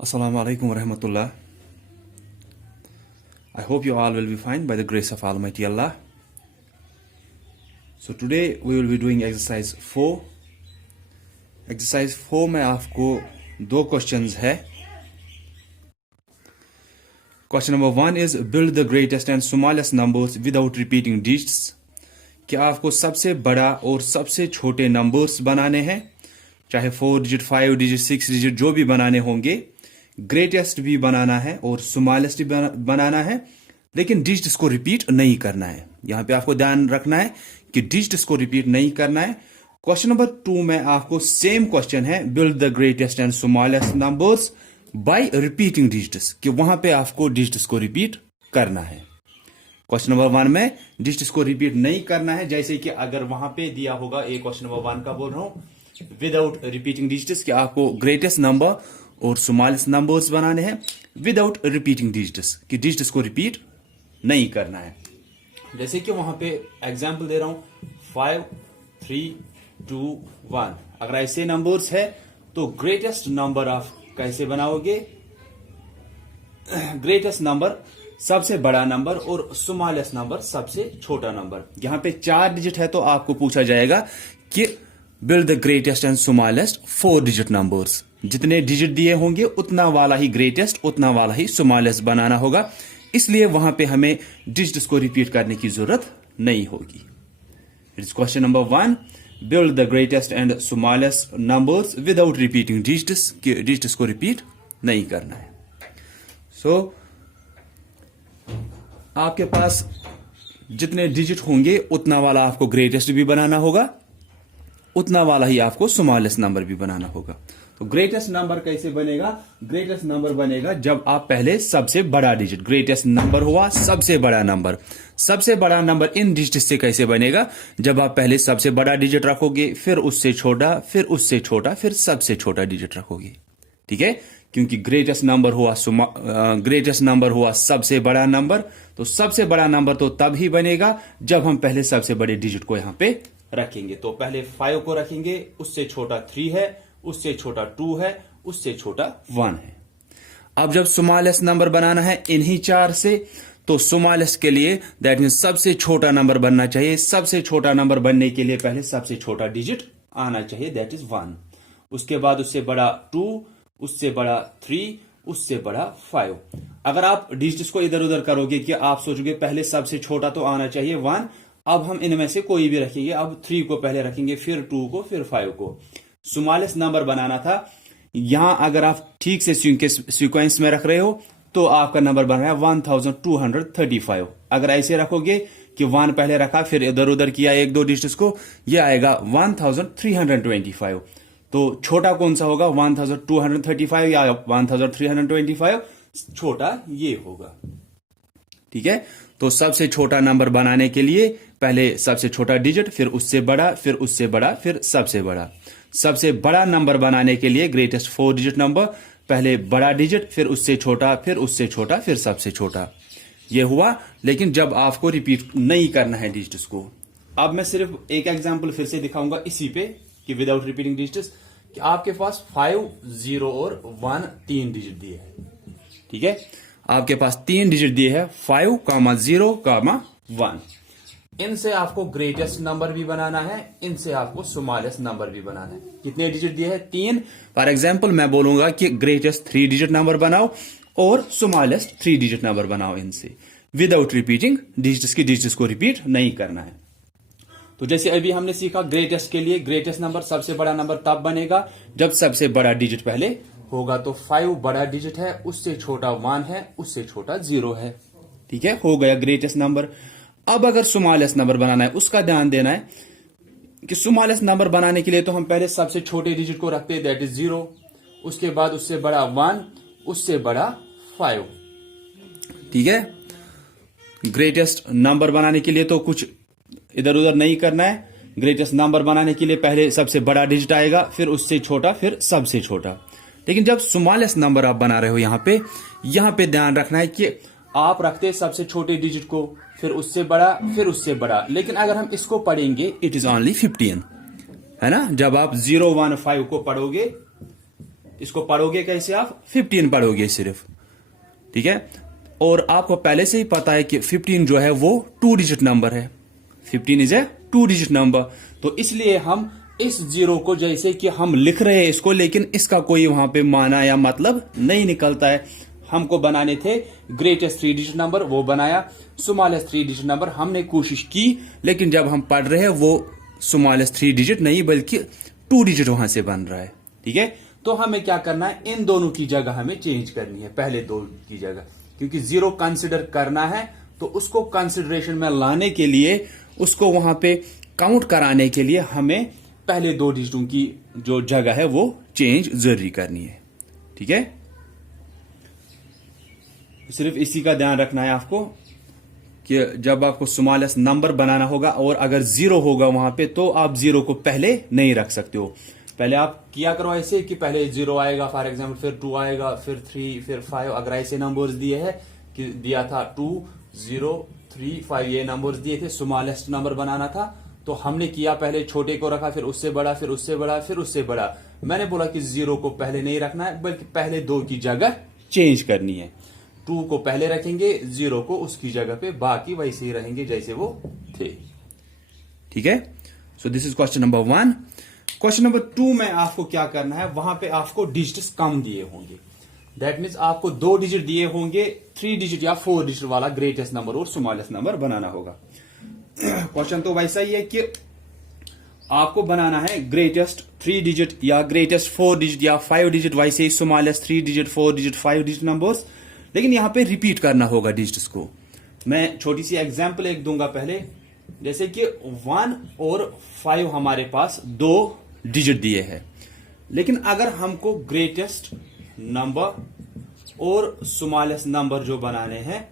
Assalamu alaikum wa rahmatullah. I hope you all will be fine by the grace of Almighty Allah. So today we will be doing exercise 4. Exercise 4 में आपको दो questions है. Question number 1 is build the greatest and smallest numbers without repeating digits. कि आपको सबसे बड़ा और सबसे छोटे नंबर्स बनाने हैं, चाहे 4 डिजिट 5 डिजिट 6 डिजिट जो भी बनाने होंगे. ग्रेटेस्ट भी बनाना है और स्मॉलेस्ट भी बनाना है, लेकिन डिजिट्स को रिपीट नहीं करना है. यहां पे आपको ध्यान रखना है कि डिजिट्स को रिपीट नहीं करना है. क्वेश्चन नंबर 2 में आपको सेम क्वेश्चन है, build the greatest and smallest numbers by repeating digits, कि वहां पे आपको डिजिट्स को रिपीट करना है. क्वेश्चन नंबर 1 में डिजिट्स को रिपीट नहीं करना है, जैसे कि अगर वहां पे दिया होगा, एक क्वेश्चन नंबर 1 का बोल रहा हूं, विदाउट रिपीटिंग डिजिट्स, कि आपको ग्रेटेस्ट नंबर और स्मॉलेस्ट नंबर्स बनाने हैं विदाउट रिपीटिंग डिजिट्स, कि डिजिट्स को रिपीट नहीं करना है. जैसे कि वहां पे एग्जांपल दे रहा हूं 5 3 2 1. अगर ऐसे नंबर्स है तो ग्रेटेस्ट नंबर आप कैसे बनाओगे? ग्रेटेस्ट नंबर सबसे बड़ा नंबर और स्मॉलेस्ट नंबर सबसे छोटा नंबर. यहां पे 4 डिजिट है तो आपको पूछा जाएगा कि build the greatest and smallest 4 digit numbers. जितने डिजिट दिए होंगे उतना वाला ही ग्रेटेस्ट, उतना वाला ही स्मॉलेस्ट बनाना होगा. इसलिए वहां पे हमें डिजिट्स को रिपीट करने की जरूरत नहीं होगी. It's question number 1, build the greatest and smallest numbers without repeating digits, कि डिजिट्स को रिपीट नहीं करना है. सो आपके पास जितने डिजिट होंगे उतना वाला आपको ग्रेटेस्ट भी बनाना होगा, उतना वाला ही आपको स्मॉलेस्ट नंबर भी बनाना होगा. तो ग्रेटेस्ट नंबर कैसे बनेगा? ग्रेटेस्ट नंबर बनेगा जब आप पहले सबसे बड़ा डिजिट, ग्रेटेस्ट नंबर हुआ सबसे बड़ा नंबर. सबसे बड़ा नंबर इन डिजिट से कैसे बनेगा? जब आप पहले सबसे बड़ा डिजिट रखोगे, फिर उससे छोटा, फिर उससे छोटा, फिर सबसे छोटा डिजिट रखोगे. ठीक है, क्योंकि ग्रेटेस्ट नंबर हुआ सबसे बड़ा नंबर, तो सबसे बड़ा नंबर तो तब ही बनेगा जब हम पहले सबसे बड़े डिजिट को यहां पे रखेंगे. तो पहले 5 को रखेंगे, उससे छोटा 3 है, उससे छोटा 2 है, उससे छोटा 1 है. अब जब स्मॉलेस्ट नंबर बनाना है इन्हीं 4 से, तो स्मॉलेस्ट के लिए दैट मीन सबसे छोटा नंबर बनना चाहिए. सबसे छोटा नंबर बनने के लिए पहले सबसे छोटा डिजिट आना चाहिए, दैट इज 1. उसके बाद उससे बड़ा 2, उससे बड़ा 3, उससे बड़ा 5. अगर आप डिजिट्स को इधर उधर करोगे कि आप सोचोगे पहले सबसे छोटा तो आना चाहिए 1, अब हम इनमें से कोई भी रखेंगे. अब 3 को पहले रखेंगे, फिर 2 को, फिर 5 को. स्मॉलेस्ट नंबर बनाना था. यहां अगर आप ठीक से सीक्वेंस में रख रहे हो तो आपका नंबर बन रहा है 1235. अगर ऐसे रखोगे कि 1 पहले रखा फिर इधर उधर किया एक दो डिजिट्स को, यह आएगा 1325. तो छोटा कौन सा होगा? 1235 या 1325? छोटा ये होगा. ठीक है, तो सबसे छोटा नंबर बनाने के लिए पहले सबसे छोटा डिजिट, फिर उससे बड़ा, फिर उससे बड़ा, फिर सबसे बड़ा. सबसे बड़ा नंबर बनाने के लिए ग्रेटेस्ट 4 डिजिट नंबर, पहले बड़ा डिजिट, फिर उससे छोटा, फिर उससे छोटा, फिर सबसे छोटा. यह हुआ, लेकिन जब आपको रिपीट नहीं करना है डिजिट्स को. अब मैं सिर्फ एक एग्जांपल फिर से दिखाऊंगा इसी पे, कि विदाउट रिपीटिंग डिजिट्स, कि आपके पास 5 0 और 1 3 डिजिट दिए हैं. ठीक है, आपके पास 3 डिजिट दिए हैं, 5 0 1. इनसे आपको ग्रेटेस्ट नंबर भी बनाना है, इनसे आपको स्मॉलेस्ट नंबर भी बनाना है. कितने डिजिट दिए हैं? 3. फॉर एग्जांपल मैं बोलूंगा कि ग्रेटेस्ट 3 डिजिट नंबर बनाओ और स्मॉलेस्ट 3 डिजिट नंबर बनाओ इनसे, विदाउट रिपीटिंग डिजिट्स, की डिजिट्स को रिपीट नहीं करना है. तो जैसे अभी हमने सीखा, ग्रेटेस्ट के लिए ग्रेटेस्ट नंबर सबसे बड़ा नंबर तब बनेगा जब सबसे बड़ा डिजिट पहले होगा. तो 5 बड़ा डिजिट है, उससे छोटा 1 है, उससे छोटा 0 है. ठीक है, हो गया ग्रेटेस्ट नंबर. अब अगर स्मॉलेस्ट नंबर बनाना है, उसका ध्यान देना है कि स्मॉलेस्ट नंबर बनाने के लिए तो हम पहले सबसे छोटे डिजिट को रखते हैं, दैट इज 0. उसके बाद उससे बड़ा 1, उससे बड़ा 5. ठीक है, ग्रेटेस्ट नंबर बनाने के लिए तो कुछ इधर उधर नहीं करना है. ग्रेटेस्ट नंबर बनाने के लिए पहले सबसे बड़ा डिजिट आएगा, फिर उससे छोटा, फिर सबसे छोटा. लेकिन जब स्मॉलेस्ट नंबर आप बना रहे हो यहां पे ध्यान रखना है कि आप रखते सबसे छोटे डिजिट को, फिर उससे बड़ा, फिर उससे बड़ा. लेकिन अगर हम इसको पढ़ेंगे, इट इज ओनली 15, है ना. जब आप 0 1 5 को पढ़ोगे, इसको पढ़ोगे कैसे आप? 15 पढ़ोगे सिर्फ, ठीक है। और आपको पहले से ही पता है कि 15 जो है वो 2 डिजिट नंबर है। 15 इज ए 2 डिजिट नंबर। तो इसलिए हम इस जीरो को जैसे कि हम लिख रहे हैं इसको, लेकिन इसका कोई वहां पे माना या मतलब नहीं निकलता है। हमको बनाने थे ग्रेटेस्ट 3 डिजिट नंबर, वो बनाया। स्मॉलेस्ट 3 डिजिट नंबर हमने कोशिश की, लेकिन जब हम पढ़ रहे हैं वो स्मॉलेस्ट 3 डिजिट नहीं बल्कि 2 डिजिट वहां से बन रहा है, ठीक है। तो हमें क्या करना है, इन दोनों की जगह हमें चेंज करनी है, पहले दो की जगह, क्योंकि जीरो कंसिडर करना है तो उसको कंसिडरेशन में लाने के लिए, उसको वहां पे काउंट कराने के लिए हमें पहले 2 डिजिटों की जो जगह है वो चेंज जरूरी करनी है, ठीक है। सिर्फ इसी का ध्यान रखना है आपको कि जब आपको स्मॉलेस्ट नंबर बनाना होगा और अगर जीरो होगा वहां पे, तो आप जीरो को पहले नहीं रख सकते हो। पहले आप किया करो ऐसे कि पहले जीरो आएगा फॉर एग्जांपल, फिर 2 आएगा, फिर 3, फिर 5। अगर ऐसे नंबर्स दिए हैं कि दिया था 2, 0, 3, 5, ये नंबर्स दिए थे, स्मॉलेस्ट नंबर बनाना था, तो हमने किया पहले छोटे को रखा, फिर उससे बड़ा, फिर उससे बड़ा, फिर उससे बड़ा। मैंने बोला कि जीरो को पहले नहीं रखना है बल्कि पहले 2 की जगह चेंज करनी है। 2 को पहले रखेंगे, 0 को उसकी जगह पे, बाकी वैसे ही रहेंगे जैसे वो थे, ठीक है। So this is question number 1। Question number 2 में आपको क्या करना है, वहां पे आपको डिजिट्स कम दिए होंगे। दैट मीन्स आपको 2 डिजिट दिए होंगे, 3 डिजिट या 4 डिजिट वाला ग्रेटेस्ट नंबर और स्मॉलेस्ट नंबर बनाना होगा। क्वेश्चन तो वैसा ही है कि आपको बनाना है ग्रेटेस्ट 3 डिजिट या ग्रेटेस्ट 4 डिजिट या 5 डिजिट, वैसे ही smallest 3 digit, 4 digit, 5 digit numbers, लेकिन यहां पे रिपीट करना होगा डिजिट्स को। मैं छोटी सी एग्जांपल एक दूंगा पहले, जैसे कि 1 और 5 हमारे पास 2 डिजिट दिए हैं, लेकिन अगर हमको ग्रेटेस्ट नंबर और स्मॉलेस्ट नंबर जो बनाने हैं,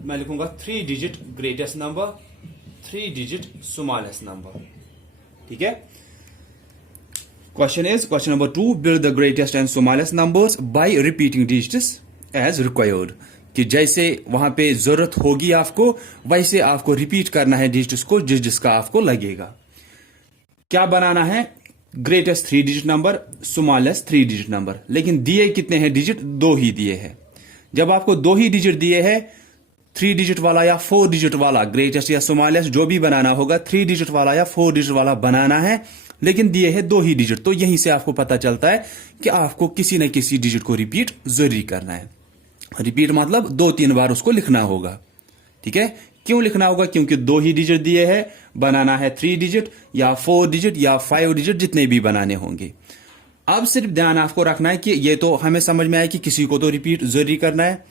मैं लिखूंगा 3 digit greatest number, 3 digit smallest number, ठीक है। Question number 2, build the greatest and smallest numbers by repeating digits as required। कि जैसे वहां पे जरूरत होगी आपको, वैसे आपको रिपीट करना है डिजिट्स को जिसका आपको लगेगा। क्या बनाना है, greatest 3 digit number, smallest 3 digit number, लेकिन दिए कितने हैं डिजिट? 2 ही दिए हैं। जब आपको 2 ही डिजिट दिए हैं, 3 डिजिट वाला या 4 डिजिट वाला ग्रेटेस्ट या स्मॉलेस्ट जो भी बनाना होगा, 3 डिजिट वाला या 4 डिजिट वाला बनाना है, लेकिन दिए है 2 ही डिजिट। तो यहीं से आपको पता चलता है कि आपको किसी न किसी डिजिट को रिपीट जरूरी करना है। रिपीट मतलब 2-3 बार उसको लिखना होगा, ठीक है। क्यों लिखना होगा? क्योंकि 2 ही डिजिट दिए हैं, बनाना है 3 डिजिट या 4 डिजिट या 5 डिजिट, जितने भी बनाने होंगे। अब सिर्फ ध्यान आपको रखना है कि ये तो हमें समझ में आया कि किसी को तो रिपीट जरूरी करना है।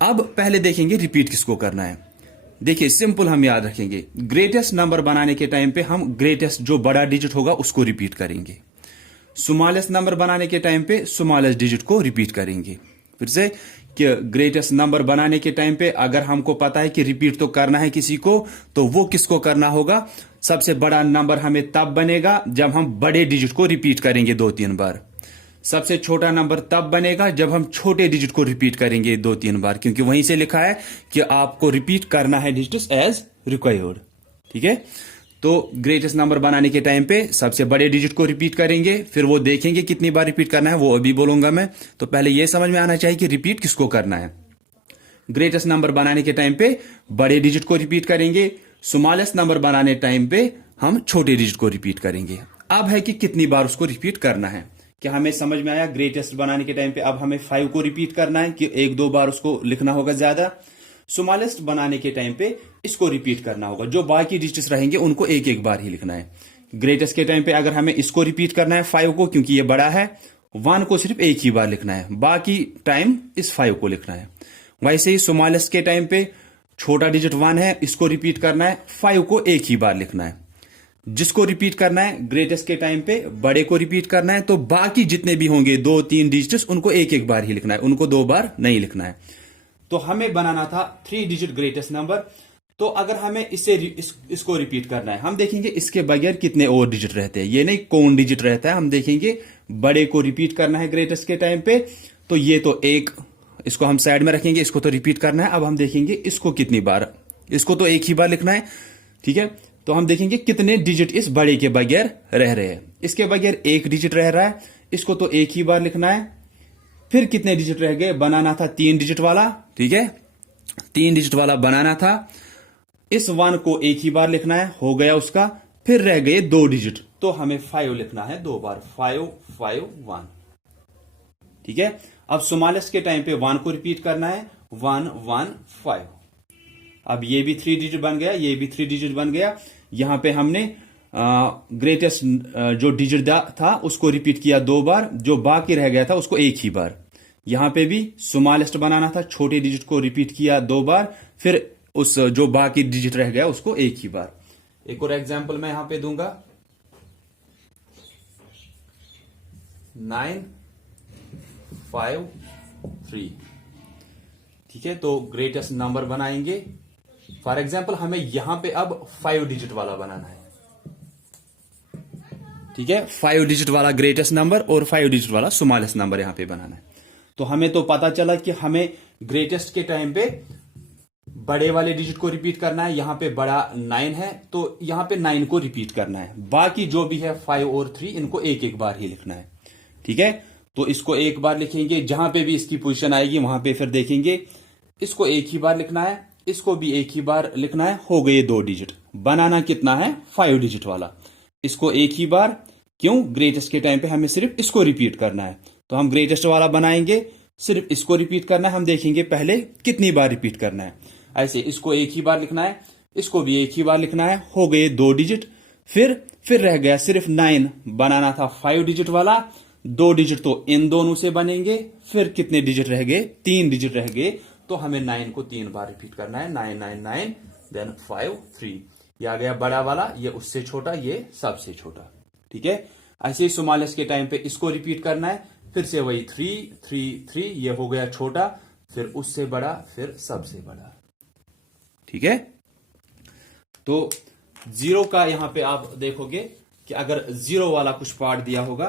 अब पहले देखेंगे रिपीट किसको करना है। देखिए सिंपल हम याद रखेंगे, ग्रेटेस्ट नंबर बनाने के टाइम पे हम ग्रेटेस्ट जो बड़ा डिजिट होगा उसको रिपीट करेंगे। स्मॉलेस्ट नंबर बनाने के टाइम पे स्मॉलेस्ट डिजिट को रिपीट करेंगे। फिर से कि ग्रेटेस्ट नंबर बनाने के टाइम पे अगर हमको पता है कि रिपीट तो करना है किसी को, तो वो किसको करना होगा? सबसे बड़ा नंबर हमें तब बनेगा जब हम बड़े डिजिट को रिपीट करेंगे 2-3 बार। सबसे छोटा नंबर तब बनेगा जब हम छोटे डिजिट को रिपीट करेंगे 2-3 बार, क्योंकि वहीं से लिखा है कि आपको रिपीट करना है डिजिट्स एज रिक्वायर्ड, ठीक है। तो ग्रेटेस्ट नंबर बनाने के टाइम पे सबसे बड़े डिजिट को रिपीट करेंगे, फिर वो देखेंगे कितनी बार रिपीट करना है, वो अभी बोलूंगा मैं। तो पहले ये समझ में आना चाहिए कि रिपीट किसको करना है। ग्रेटेस्ट नंबर बनाने के टाइम पे बड़े डिजिट को रिपीट करेंगे, स्मॉलेस्ट नंबर बनाने टाइम पे हम छोटे डिजिट को रिपीट करेंगे। अब है कि कितनी बार उसको रिपीट करना है। क्या हमें समझ में आया? ग्रेटेस्ट बनाने के टाइम पे अब हमें 5 को रिपीट करना है कि 1-2 बार उसको लिखना होगा ज्यादा। स्मॉलेस्ट बनाने के टाइम पे इसको रिपीट करना होगा, जो बाकी डिजिट्स रहेंगे उनको 1-1 बार ही लिखना है। ग्रेटेस्ट के टाइम पे अगर हमें इसको रिपीट करना है 5 को, क्योंकि ये बड़ा है, 1 को सिर्फ 1 ही बार लिखना है, बाकी टाइम इस 5 को लिखना है। वैसे ही स्मॉलेस्ट के टाइम पे छोटा डिजिट 1 है, इसको रिपीट करना है, 5 को 1 ही बार लिखना है। जिसको रिपीट करना है ग्रेटेस्ट के टाइम पे बड़े को रिपीट करना है, तो बाकी जितने भी होंगे 2-3 डिजिट्स उनको 1-1 बार ही लिखना है, उनको 2 बार नहीं लिखना है। तो हमें बनाना था 3 डिजिट ग्रेटेस्ट नंबर। तो अगर हमें इसको रिपीट करना है, हम देखेंगे इसके बगैर कितने और डिजिट रहते हैं। ये नहीं कौन डिजिट रहता है, हम देखेंगे बड़े को रिपीट करना है ग्रेटेस्ट के टाइम पे, तो ये तो 1, इसको हम साइड में रखेंगे, इसको तो रिपीट करना है। अब हम देखेंगे इसको कितनी बार, इसको तो 1 ही बार लिखना है, ठीक है। तो हम देखेंगे कितने डिजिट इस बड़े के बगैर रह रहे हैं। इसके बगैर एक डिजिट रह रहा है, इसको तो एक ही बार लिखना है। फिर कितने डिजिट रह गए, बनाना था 3 डिजिट वाला, ठीक है, 3 डिजिट वाला बनाना था। इस 1 को एक ही बार लिखना है, हो गया उसका। फिर रह गए 2 डिजिट, तो हमें 5 लिखना है 2 बार, 5 5 1, ठीक है। अब स्मॉलेस्ट के टाइम पे 1 को रिपीट करना है, 1 1 5। अब ये भी 3 डिजिट बन गया, ये भी 3 डिजिट बन गया। यहां पे हमने ग्रेटेस्ट जो डिजिट था उसको रिपीट किया 2 बार, जो बाकी रह गया था उसको एक ही बार। यहां पे भी स्मॉलेस्ट बनाना था, छोटे डिजिट को रिपीट किया 2 बार, फिर उस जो बाकी डिजिट रह गया उसको एक ही बार। एक और एग्जांपल मैं यहां पे दूंगा, 9 5 3, ठीक है। तो ग्रेटेस्ट नंबर बनाएंगे। फॉर एग्जाम्पल हमें यहां पे अब 5 डिजिट वाला बनाना है, ठीक है। 5 डिजिट वाला ग्रेटेस्ट नंबर और 5 डिजिट वाला स्मॉलेस्ट नंबर यहां पे बनाना है। तो हमें तो पता चला कि हमें ग्रेटेस्ट के टाइम पे बड़े वाले डिजिट को रिपीट करना है। यहां पे बड़ा 9 है, तो यहां पे 9 को रिपीट करना है। बाकी जो भी है 5 और 3, इनको एक एक बार ही लिखना है, ठीक है। तो इसको एक बार लिखेंगे, जहां पे भी इसकी पोजीशन आएगी वहां पे फिर देखेंगे। इसको एक ही बार लिखना है, इसको भी एक ही बार लिखना है, हो गए 2 डिजिट। बनाना कितना है, 5 डिजिट वाला। इसको एक ही बार, क्यों, ग्रेटेस्ट के टाइम पे हमें सिर्फ इसको रिपीट करना है। तो हम ग्रेटेस्ट वाला बनाएंगे, सिर्फ इसको रिपीट करना है। हम देखेंगे पहले कितनी बार रिपीट करना है। ऐसे इसको एक ही बार लिखना है, इसको भी एक ही बार लिखना है, हो गए 2 डिजिट। फिर रह गया सिर्फ 9, बनाना था 5 डिजिट वाला। 2 डिजिट तो इन दोनों से बनेंगे। फिर कितने डिजिट रह गए, 3 डिजिट रह गए। तो हमें 9 को 3 बार रिपीट करना है, 9 9 9 देन 5 3। ये आ गया बड़ा वाला, ये उससे छोटा, ये सबसे छोटा, ठीक है। ऐसे ही स्मॉलेस्ट के टाइम पे इसको रिपीट करना है, फिर से वही 3 3 3, ये हो गया छोटा, फिर उससे बड़ा, फिर सबसे बड़ा, ठीक है। तो 0 का यहां पे आप देखोगे कि अगर 0 वाला कुछ पार्ट दिया होगा,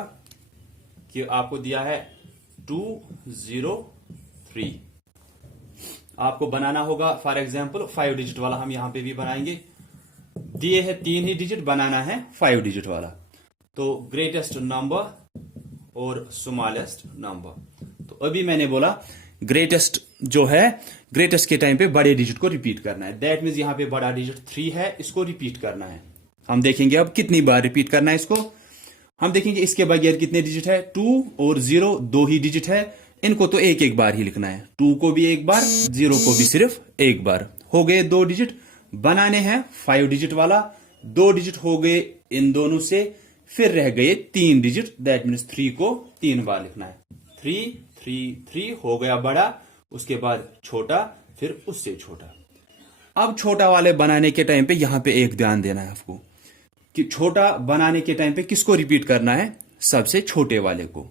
कि आपको दिया है 2 0 3, आपको बनाना होगा फॉर एग्जांपल 5 डिजिट वाला। हम यहां पे भी बनाएंगे, दिए है 3 ही डिजिट, बनाना है 5 डिजिट वाला। तो ग्रेटेस्ट नंबर और स्मॉलेस्ट नंबर। तो अभी मैंने बोला ग्रेटेस्ट जो है, ग्रेटेस्ट के टाइम पे बड़े डिजिट को रिपीट करना है। दैट मीन्स यहां पे बड़ा डिजिट 3 है, इसको रिपीट करना है। हम देखेंगे अब कितनी बार रिपीट करना है इसको। हम देखेंगे इसके बगैर कितने डिजिट है, 2 और 0 2 ही डिजिट है। इनको तो एक एक बार ही लिखना है, 2 को भी एक बार, 0 को भी सिर्फ एक बार। हो गए 2 डिजिट, बनाने हैं 5 डिजिट वाला। 2 डिजिट हो गए इन दोनों से, फिर रह गए 3 डिजिट। दैट मीन्स 3 को 3 बार लिखना है, 3 3 3, हो गया बड़ा, उसके बाद छोटा, फिर उससे छोटा। अब छोटा वाले बनाने के टाइम पे यहां पे एक ध्यान देना है आपको, कि छोटा बनाने के टाइम पे किसको रिपीट करना है, सबसे छोटे वाले को।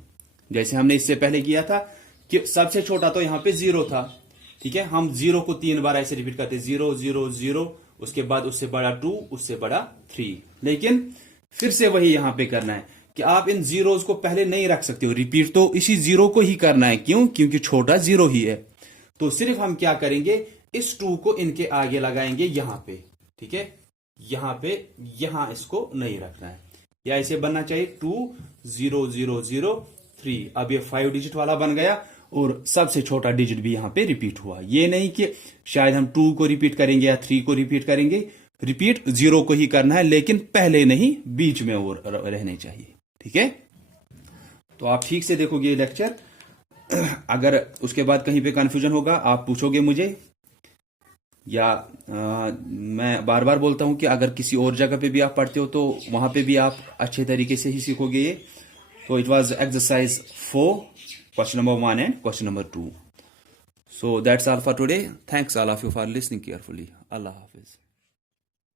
जैसे हमने इससे पहले किया था कि सबसे छोटा तो यहां पे 0 था, ठीक है। हम 0 को 3 बार ऐसे रिपीट करते, 0 0 0, उसके बाद उससे बड़ा 2, उससे बड़ा 3। लेकिन फिर से वही यहां पे करना है कि आप इन जीरोस को पहले नहीं रख सकते हो, रिपीट तो इसी 0 को ही करना है। क्यों, क्योंकि छोटा 0 ही है। तो सिर्फ हम क्या करेंगे, इस 2 को इनके आगे लगाएंगे यहां पे, ठीक है। यहां पे, यहां इसको नहीं रखना है, या ऐसे बनना चाहिए 2 0 0 0 3। अब ये 5 डिजिट वाला बन गया और सबसे छोटा डिजिट भी यहां पे रिपीट हुआ। ये नहीं कि शायद हम 2 को रिपीट करेंगे या 3 को रिपीट करेंगे, रिपीट 0 को ही करना है, लेकिन पहले नहीं, बीच में और रहने चाहिए, ठीक है। तो आप ठीक से देखोगे ये लेक्चर। अगर उसके बाद कहीं पे कंफ्यूजन होगा आप पूछोगे मुझे, या मैं बार बार बोलता हूं कि अगर किसी और जगह पे भी आप पढ़ते हो तो वहां पे भी आप अच्छे तरीके से ही सीखोगे ये। तो it was exercise 4, question number 1 and question number 2. So that's all for today. Thanks all of you for listening carefully. Allah Hafiz.